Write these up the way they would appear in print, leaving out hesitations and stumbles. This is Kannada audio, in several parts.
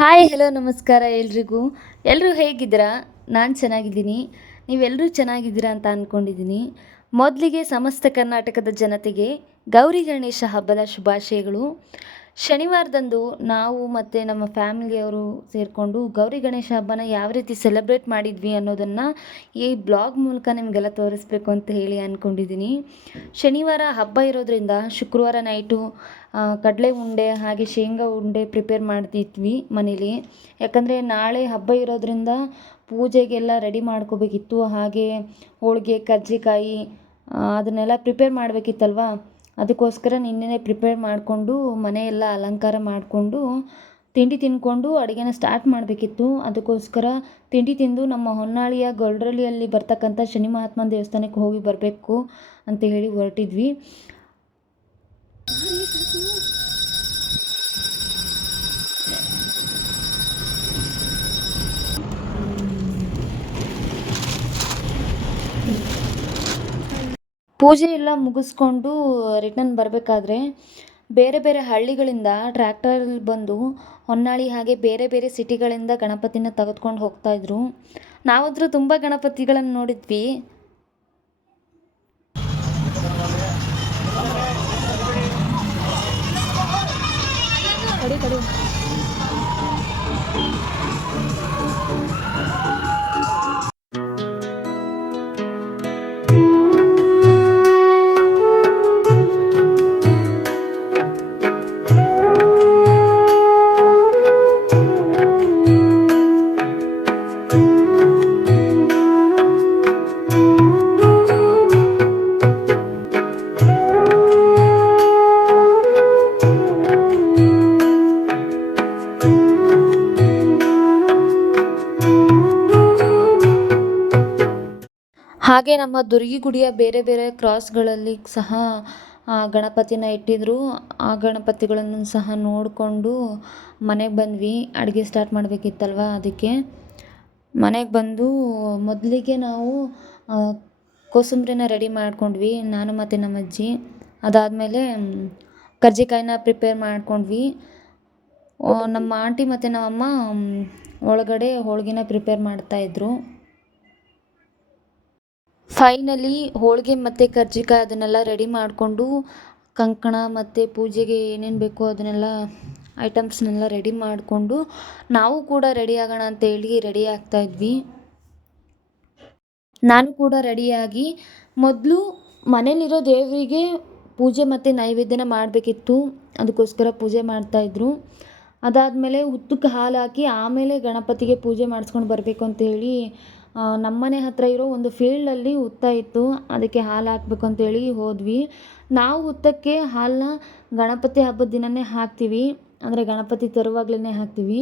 ಹಾಯ್ ಹಲೋ ನಮಸ್ಕಾರ ಎಲ್ರಿಗೂ. ಎಲ್ಲರೂ ಹೇಗಿದ್ದೀರಾ? ನಾನು ಚೆನ್ನಾಗಿದ್ದೀನಿ. ನೀವೆಲ್ಲರೂ ಚೆನ್ನಾಗಿದ್ದೀರಾ ಅಂತ ಅಂದ್ಕೊಂಡಿದ್ದೀನಿ. ಮೊದಲಿಗೆ ಸಮಸ್ತ ಕರ್ನಾಟಕದ ಜನತೆಗೆ ಗೌರಿ ಗಣೇಶ ಹಬ್ಬದ ಶುಭಾಶಯಗಳು. ಶನಿವಾರದಂದು ನಾವು ಮತ್ತು ನಮ್ಮ ಫ್ಯಾಮಿಲಿಯವರು ಸೇರಿಕೊಂಡು ಗೌರಿ ಗಣೇಶ ಹಬ್ಬನ ಯಾವ ರೀತಿ ಸೆಲೆಬ್ರೇಟ್ ಮಾಡಿದ್ವಿ ಅನ್ನೋದನ್ನು ಈ ಬ್ಲಾಗ್ ಮೂಲಕ ನಿಮಗೆಲ್ಲ ತೋರಿಸ್ಬೇಕು ಅಂತ ಹೇಳಿ ಅಂದ್ಕೊಂಡಿದ್ದೀನಿ. ಶನಿವಾರ ಹಬ್ಬ ಇರೋದ್ರಿಂದ ಶುಕ್ರವಾರ ನೈಟು ಕಡಲೆ ಉಂಡೆ ಹಾಗೆ ಶೇಂಗಾ ಉಂಡೆ ಪ್ರಿಪೇರ್ ಮಾಡ್ತಿದ್ವಿ ಮನೇಲಿ. ಯಾಕಂದರೆ ನಾಳೆ ಹಬ್ಬ ಇರೋದ್ರಿಂದ ಪೂಜೆಗೆಲ್ಲ ರೆಡಿ ಮಾಡ್ಕೋಬೇಕಿತ್ತು. ಹಾಗೆ ಹೋಳಿಗೆ ಕರ್ಜಿಕಾಯಿ ಅದನ್ನೆಲ್ಲ ಪ್ರಿಪೇರ್ ಮಾಡಬೇಕಿತ್ತಲ್ವ. ಅದಕ್ಕೋಸ್ಕರ ನಿನ್ನೆನೇ ಪ್ರಿಪೇರ್ ಮಾಡಿಕೊಂಡು ಮನೆಯೆಲ್ಲ ಅಲಂಕಾರ ಮಾಡಿಕೊಂಡು ತಿಂಡಿ ತಿಂದ್ಕೊಂಡು ಅಡುಗೆನ ಸ್ಟಾರ್ಟ್ ಮಾಡಬೇಕಿತ್ತು. ಅದಕ್ಕೋಸ್ಕರ ತಿಂಡಿ ತಿಂದು ನಮ್ಮ ಹೊನ್ನಾಳಿಯ ಗೊಲ್ರಳ್ಳಿಯಲ್ಲಿ ಬರ್ತಕ್ಕಂಥ ಶನಿ ಮಹಾತ್ಮನ ದೇವಸ್ಥಾನಕ್ಕೆ ಹೋಗಿ ಬರಬೇಕು ಅಂತ ಹೇಳಿ ಹೊರಟಿದ್ವಿ. ಪೂಜೆ ಎಲ್ಲ ಮುಗಿಸ್ಕೊಂಡು ರಿಟರ್ನ್ ಬರಬೇಕಾದ್ರೆ ಬೇರೆ ಬೇರೆ ಹಳ್ಳಿಗಳಿಂದ ಟ್ರ್ಯಾಕ್ಟರಲ್ಲಿ ಬಂದು ಹೊನ್ನಾಳಿ ಹಾಗೆ ಬೇರೆ ಬೇರೆ ಸಿಟಿಗಳಿಂದ ಗಣಪತಿನ ತೆಗೆದುಕೊಂಡು ಹೋಗ್ತಾಯಿದ್ರು. ನಾವಂತೂ ತುಂಬ ಗಣಪತಿಗಳನ್ನು ನೋಡಿದ್ವಿ. ಹಾಗೆ ನಮ್ಮ ದುರ್ಗಿಗುಡಿಯ ಬೇರೆ ಬೇರೆ ಕ್ರಾಸ್ಗಳಲ್ಲಿ ಸಹ ಗಣಪತಿನ ಇಟ್ಟಿದ್ರು. ಆ ಗಣಪತಿಗಳನ್ನು ಸಹ ನೋಡಿಕೊಂಡು ಮನೆಗೆ ಬಂದ್ವಿ. ಅಡುಗೆ ಸ್ಟಾರ್ಟ್ ಮಾಡಬೇಕಿತ್ತಲ್ವ, ಅದಕ್ಕೆ ಮನೆಗೆ ಬಂದು ಮೊದಲಿಗೆ ನಾವು ಕೋಸಂಬರಿನ ರೆಡಿ ಮಾಡ್ಕೊಂಡ್ವಿ, ನಾನು ಮತ್ತು ನಮ್ಮ ಅಜ್ಜಿ. ಅದಾದಮೇಲೆ ಕರ್ಜಿಕಾಯಿನ ಪ್ರಿಪೇರ್ ಮಾಡ್ಕೊಂಡ್ವಿ. ನಮ್ಮ ಆಂಟಿ ಮತ್ತು ನಮ್ಮಮ್ಮ ಒಳಗಡೆ ಹೋಳಿಗೆನ ಪ್ರಿಪೇರ್ ಮಾಡ್ತಾಯಿದ್ರು. ಫೈನಲಿ ಹೋಳಿಗೆ ಮತ್ತು ಕರ್ಜಿಕಾಯಿ ಅದನ್ನೆಲ್ಲ ರೆಡಿ ಮಾಡಿಕೊಂಡು ಕಂಕಣ ಮತ್ತು ಪೂಜೆಗೆ ಏನೇನು ಬೇಕೋ ಅದನ್ನೆಲ್ಲ ಐಟಮ್ಸ್ನೆಲ್ಲ ರೆಡಿ ಮಾಡಿಕೊಂಡು ನಾವು ಕೂಡ ರೆಡಿ ಆಗೋಣ ಅಂತೇಳಿ ರೆಡಿ ಆಗ್ತಾಯಿದ್ವಿ. ನಾನು ಕೂಡ ರೆಡಿಯಾಗಿ ಮೊದಲು ಮನೇಲಿರೋ ದೇವರಿಗೆ ಪೂಜೆ ಮತ್ತು ನೈವೇದ್ಯನ ಮಾಡಬೇಕಿತ್ತು. ಅದಕ್ಕೋಸ್ಕರ ಪೂಜೆ ಮಾಡ್ತಾಯಿದ್ರು. ಅದಾದಮೇಲೆ ಹುತ್ತಕ್ಕೆ ಹಾಲು ಹಾಕಿ ಆಮೇಲೆ ಗಣಪತಿಗೆ ಪೂಜೆ ಮಾಡಿಸ್ಕೊಂಡು ಬರಬೇಕು ಅಂತೇಳಿ ನಮ್ಮನೆ ಹತ್ತಿರ ಇರೋ ಒಂದು ಫೀಲ್ಡಲ್ಲಿ ಹುತ್ತ ಇತ್ತು. ಅದಕ್ಕೆ ಹಾಲು ಹಾಕಬೇಕು ಅಂತೇಳಿ ಹೋದ್ವಿ. ನಾವು ಹುತ್ತಕ್ಕೆ ಹಾಲನ್ನ ಗಣಪತಿ ಹಬ್ಬದ ದಿನವೇ ಹಾಕ್ತೀವಿ, ಅಂದರೆ ಗಣಪತಿ ತರುವಾಗಲೇ ಹಾಕ್ತೀವಿ.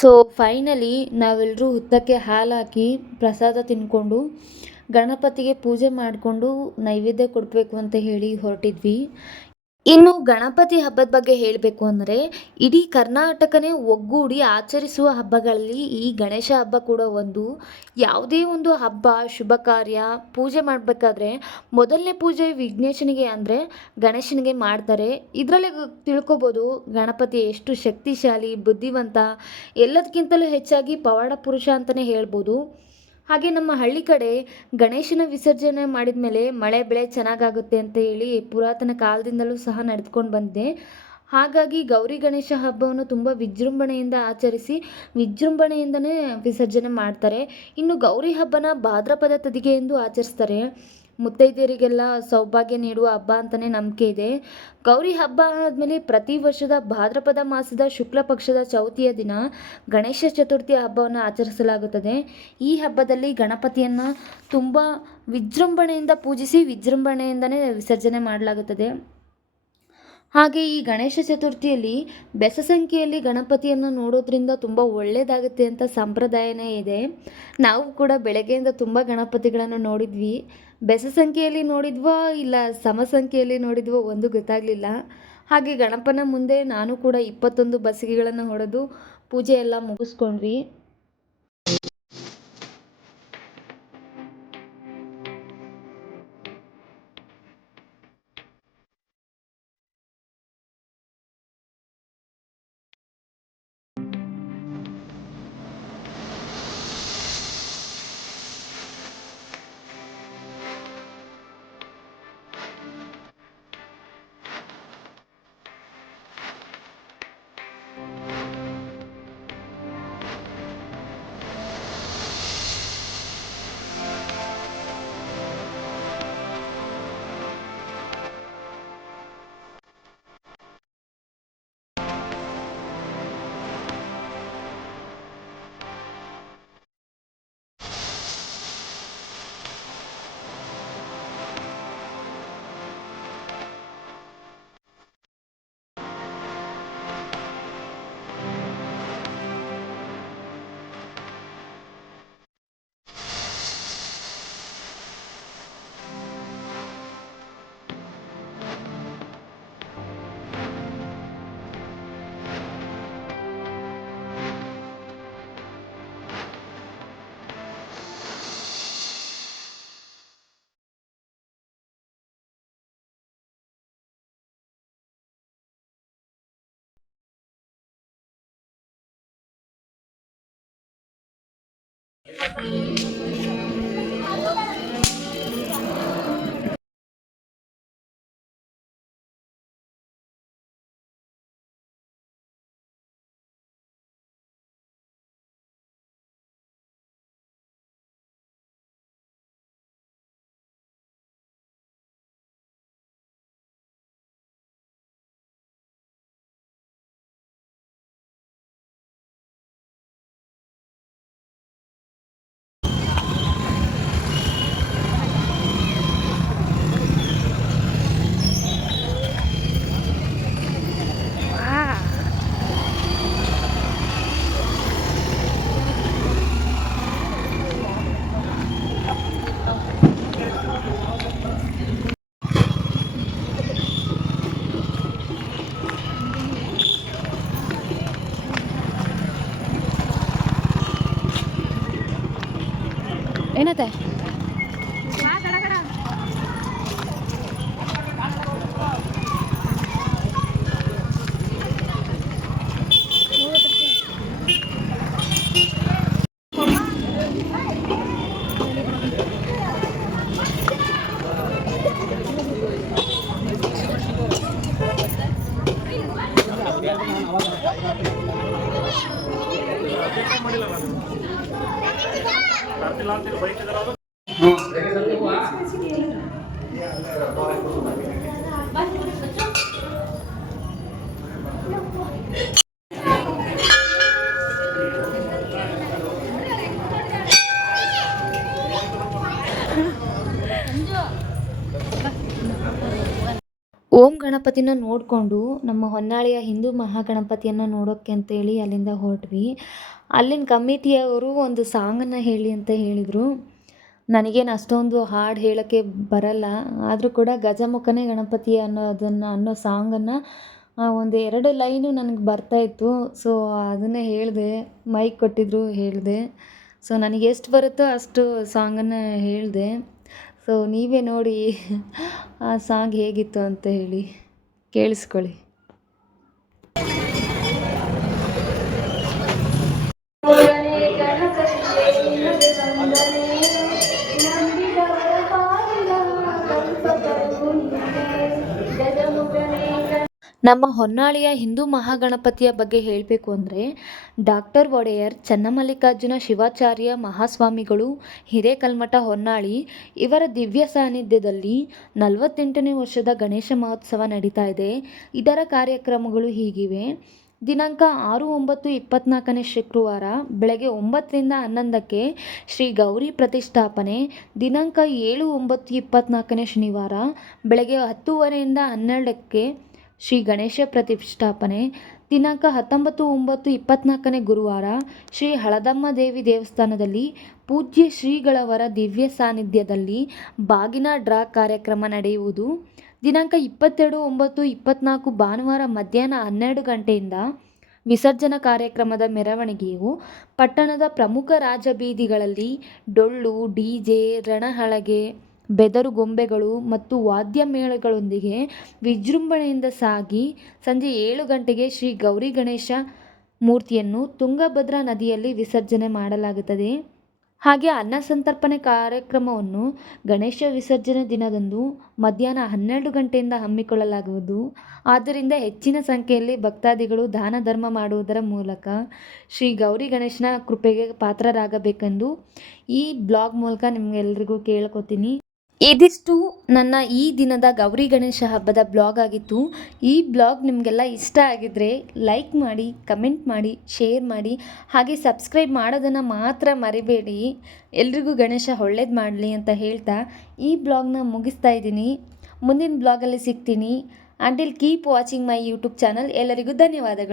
ಸೊ ಫೈನಲಿ ನಾವೆಲ್ಲರೂ ಹುತ್ತಕ್ಕೆ ಹಾಲು ಹಾಕಿ ಪ್ರಸಾದ ತಿಂದ್ಕೊಂಡು ಗಣಪತಿಗೆ ಪೂಜೆ ಮಾಡಿಕೊಂಡು ನೈವೇದ್ಯ ಕೊಡಬೇಕು ಅಂತ ಹೇಳಿ ಹೊರಟಿದ್ವಿ. ಇನ್ನು ಗಣಪತಿ ಹಬ್ಬದ ಬಗ್ಗೆ ಹೇಳಬೇಕು ಅಂದರೆ ಇಡೀ ಕರ್ನಾಟಕನೇ ಒಗ್ಗೂಡಿ ಆಚರಿಸುವ ಹಬ್ಬಗಳಲ್ಲಿ ಈ ಗಣೇಶ ಹಬ್ಬ ಕೂಡ ಒಂದು. ಯಾವುದೇ ಒಂದು ಹಬ್ಬ ಶುಭ ಕಾರ್ಯ ಪೂಜೆ ಮಾಡಬೇಕಾದ್ರೆ ಮೊದಲನೇ ಪೂಜೆ ವಿಘ್ನೇಶನಿಗೆ ಅಂದರೆ ಗಣೇಶನಿಗೆ ಮಾಡ್ತಾರೆ. ಇದರಲ್ಲೇ ತಿಳ್ಕೊಬೋದು ಗಣಪತಿ ಎಷ್ಟು ಶಕ್ತಿಶಾಲಿ, ಬುದ್ಧಿವಂತ, ಎಲ್ಲದಕ್ಕಿಂತಲೂ ಹೆಚ್ಚಾಗಿ ಪವಾಡ ಪುರುಷ ಅಂತಲೇ ಹೇಳ್ಬೋದು. ಹಾಗೆ ನಮ್ಮ ಹಳ್ಳಿ ಕಡೆ ಗಣೇಶನ ವಿಸರ್ಜನೆ ಮಾಡಿದ ಮೇಲೆ ಮಳೆ ಬೆಳೆ ಚೆನ್ನಾಗಾಗುತ್ತೆ ಅಂತ ಹೇಳಿ ಪುರಾತನ ಕಾಲದಿಂದಲೂ ಸಹ ನಡೆದುಕೊಂಡು ಬಂದಿದೆ. ಹಾಗಾಗಿ ಗೌರಿ ಗಣೇಶ ಹಬ್ಬವನ್ನು ತುಂಬ ವಿಜೃಂಭಣೆಯಿಂದ ಆಚರಿಸಿ ವಿಜೃಂಭಣೆಯಿಂದನೇ ವಿಸರ್ಜನೆ ಮಾಡ್ತಾರೆ. ಇನ್ನು ಗೌರಿ ಹಬ್ಬನ ಭಾದ್ರಪದ ತದಿಗೆ ಎಂದು ಆಚರಿಸ್ತಾರೆ. ಮುತ್ತೈದೆಯರಿಗೆಲ್ಲ ಸೌಭಾಗ್ಯ ನೀಡುವ ಹಬ್ಬ ಅಂತಲೇ ನಂಬಿಕೆ ಇದೆ. ಗೌರಿ ಹಬ್ಬ ಆದಮೇಲೆ ಪ್ರತಿ ವರ್ಷದ ಭಾದ್ರಪದ ಮಾಸದ ಶುಕ್ಲ ಪಕ್ಷದ ಚೌತಿಯ ದಿನ ಗಣೇಶ ಚತುರ್ಥಿಯ ಹಬ್ಬವನ್ನು ಆಚರಿಸಲಾಗುತ್ತದೆ. ಈ ಹಬ್ಬದಲ್ಲಿ ಗಣಪತಿಯನ್ನು ತುಂಬ ವಿಜೃಂಭಣೆಯಿಂದ ಪೂಜಿಸಿ ವಿಜೃಂಭಣೆಯಿಂದನೇ ವಿಸರ್ಜನೆ ಮಾಡಲಾಗುತ್ತದೆ. ಹಾಗೆ ಈ ಗಣೇಶ ಚತುರ್ಥಿಯಲ್ಲಿ ಬೆಸ ಸಂಖ್ಯೆಯಲ್ಲಿ ಗಣಪತಿಯನ್ನು ನೋಡೋದ್ರಿಂದ ತುಂಬ ಒಳ್ಳೆಯದಾಗುತ್ತೆ ಅಂತ ಸಂಪ್ರದಾಯನೇ ಇದೆ. ನಾವು ಕೂಡ ಬೆಳಗ್ಗೆಯಿಂದ ತುಂಬ ಗಣಪತಿಗಳನ್ನು ನೋಡಿದ್ವಿ. ಬೆಸ ಸಂಖ್ಯೆಯಲ್ಲಿ ನೋಡಿದ್ವೋ ಇಲ್ಲ ಸಮ ಸಂಖ್ಯೆಯಲ್ಲಿ ನೋಡಿದ್ವೋ ಒಂದು ಗೊತ್ತಾಗಲಿಲ್ಲ. ಹಾಗೆ ಗಣಪನ ಮುಂದೆ ನಾನು ಕೂಡ 21 ಬಸಿಗೆಗಳನ್ನು ಹೊಡೆದು ಪೂಜೆ ಎಲ್ಲ ಮುಗಿಸ್ಕೊಂಡ್ವಿ. ಏನತ್ತೆ ಓಂ ಗಣಪತಿನ ನೋಡಿಕೊಂಡು ನಮ್ಮ ಹೊನ್ನಾಳಿಯ ಹಿಂದೂ ಮಹಾಗಣಪತಿಯನ್ನು ನೋಡೋಕ್ಕೆ ಅಂತೇಳಿ ಅಲ್ಲಿಂದ ಹೊರಟ್ವಿ. ಅಲ್ಲಿನ ಕಮಿಟಿಯವರು ಒಂದು ಸಾಂಗನ್ನು ಹೇಳಿ ಅಂತ ಹೇಳಿದರು. ನನಗೇನು ಅಷ್ಟೊಂದು ಹಾಡು ಹೇಳೋಕ್ಕೆ ಬರಲ್ಲ, ಆದರೂ ಕೂಡ ಗಜಮುಖನೇ ಗಣಪತಿ ಅನ್ನೋ ಸಾಂಗನ್ನು ಒಂದು 2 ಲೈನು ನನಗೆ ಬರ್ತಾಯಿತ್ತು. ಸೊ ಅದನ್ನೇ ಹೇಳಿದೆ, ಮೈಕ್ ಕೊಟ್ಟಿದ್ರು ಹೇಳಿದೆ. ಸೊ ನನಗೆ ಎಷ್ಟು ಬರುತ್ತೋ ಅಷ್ಟು ಸಾಂಗನ್ನು ಹೇಳಿದೆ. ಸೊ ನೀವೇ ನೋಡಿ ಆ ಸಾಂಗ್ ಹೇಗಿತ್ತು ಅಂತ ಹೇಳಿ ಕೇಳಿಸ್ಕೊಳ್ಳಿ. ನಮ್ಮ ಹೊನ್ನಾಳಿಯ ಹಿಂದೂ ಮಹಾಗಣಪತಿಯ ಬಗ್ಗೆ ಹೇಳಬೇಕು ಅಂದರೆ ಡಾಕ್ಟರ್ ಒಡೆಯರ್ ಚನ್ನಮಲ್ಲಿಕಾರ್ಜುನ ಶಿವಾಚಾರ್ಯ ಮಹಾಸ್ವಾಮಿಗಳು ಹಿರೇಕಲ್ಮಠ ಹೊನ್ನಾಳಿ ಇವರ ದಿವ್ಯ ಸಾನ್ನಿಧ್ಯದಲ್ಲಿ 48ನೇ ವರ್ಷದ ಗಣೇಶ ಮಹೋತ್ಸವ ನಡೀತಾ ಇದೆ. ಇದರ ಕಾರ್ಯಕ್ರಮಗಳು ಹೀಗಿವೆ. ದಿನಾಂಕ 6/9/24 ಶುಕ್ರವಾರ ಬೆಳಗ್ಗೆ 9ರಿಂದ 11ಕ್ಕೆ ಶ್ರೀ ಗೌರಿ ಪ್ರತಿಷ್ಠಾಪನೆ. ದಿನಾಂಕ 7/9/24 ಶನಿವಾರ ಬೆಳಗ್ಗೆ 10:30ರಿಂದ 12ಕ್ಕೆ ಶ್ರೀ ಗಣೇಶ ಪ್ರತಿಷ್ಠಾಪನೆ. ದಿನಾಂಕ 19/9/24 ಗುರುವಾರ ಶ್ರೀ ಹಳದಮ್ಮ ದೇವಿ ದೇವಸ್ಥಾನದಲ್ಲಿ ಪೂಜ್ಯ ಶ್ರೀಗಳವರ ದಿವ್ಯ ಸಾನ್ನಿಧ್ಯದಲ್ಲಿ ಬಾಗಿನ ಡ್ರಾ ಕಾರ್ಯಕ್ರಮ ನಡೆಯುವುದು. ದಿನಾಂಕ 22/9/24 ಭಾನುವಾರ ಮಧ್ಯಾಹ್ನ 12 ಗಂಟೆಯಿಂದ ವಿಸರ್ಜನಾ ಕಾರ್ಯಕ್ರಮದ ಮೆರವಣಿಗೆಯು ಪಟ್ಟಣದ ಪ್ರಮುಖ ರಾಜಬೀದಿಗಳಲ್ಲಿ ಡೊಳ್ಳು, ಡಿಜೆ, ರಣಹಳಗೆ, ಬೆದರು ಗೊಂಬೆಗಳು ಮತ್ತು ವಾದ್ಯ ಮೇಳಗಳೊಂದಿಗೆ ವಿಜೃಂಭಣೆಯಿಂದ ಸಾಗಿ ಸಂಜೆ 7 ಗಂಟೆಗೆ ಶ್ರೀ ಗೌರಿ ಗಣೇಶ ಮೂರ್ತಿಯನ್ನು ತುಂಗಭದ್ರಾ ನದಿಯಲ್ಲಿ ವಿಸರ್ಜನೆ ಮಾಡಲಾಗುತ್ತದೆ. ಹಾಗೆ ಅನ್ನಸಂತರ್ಪಣೆ ಕಾರ್ಯಕ್ರಮವನ್ನು ಗಣೇಶ ವಿಸರ್ಜನೆ ದಿನದಂದು ಮಧ್ಯಾಹ್ನ 12 ಗಂಟೆಯಿಂದ ಹಮ್ಮಿಕೊಳ್ಳಲಾಗುವುದು. ಆದ್ದರಿಂದ ಹೆಚ್ಚಿನ ಸಂಖ್ಯೆಯಲ್ಲಿ ಭಕ್ತಾದಿಗಳು ದಾನ ಧರ್ಮ ಮಾಡುವುದರ ಮೂಲಕ ಶ್ರೀ ಗೌರಿ ಗಣೇಶನ ಕೃಪೆಗೆ ಪಾತ್ರರಾಗಬೇಕೆಂದು ಈ ಬ್ಲಾಗ್ ಮೂಲಕ ನಿಮಗೆಲ್ರಿಗೂ ಕೇಳ್ಕೊತೀನಿ. ಇದಿಷ್ಟು ನನ್ನ ಈ ದಿನದ ಗೌರಿ ಗಣೇಶ ಹಬ್ಬದ ಬ್ಲಾಗ್ ಆಗಿತ್ತು. ಈ ಬ್ಲಾಗ್ ನಿಮಗೆಲ್ಲ ಇಷ್ಟ ಆಗಿದ್ದರೆ ಲೈಕ್ ಮಾಡಿ, ಕಮೆಂಟ್ ಮಾಡಿ, ಶೇರ್ ಮಾಡಿ, ಹಾಗೆ ಸಬ್ಸ್ಕ್ರೈಬ್ ಮಾಡೋದನ್ನು ಮಾತ್ರ ಮರಿಬೇಡಿ. ಎಲ್ರಿಗೂ ಗಣೇಶ ಒಳ್ಳೇದು ಮಾಡಲಿ ಅಂತ ಹೇಳ್ತಾ ಈ ಬ್ಲಾಗ್ನ ಮುಗಿಸ್ತಾ ಇದ್ದೀನಿ. ಮುಂದಿನ ಬ್ಲಾಗಲ್ಲಿ ಸಿಗ್ತೀನಿ. Until keep watching my YouTube channel. ಎಲ್ಲರಿಗೂ ಧನ್ಯವಾದಗಳು.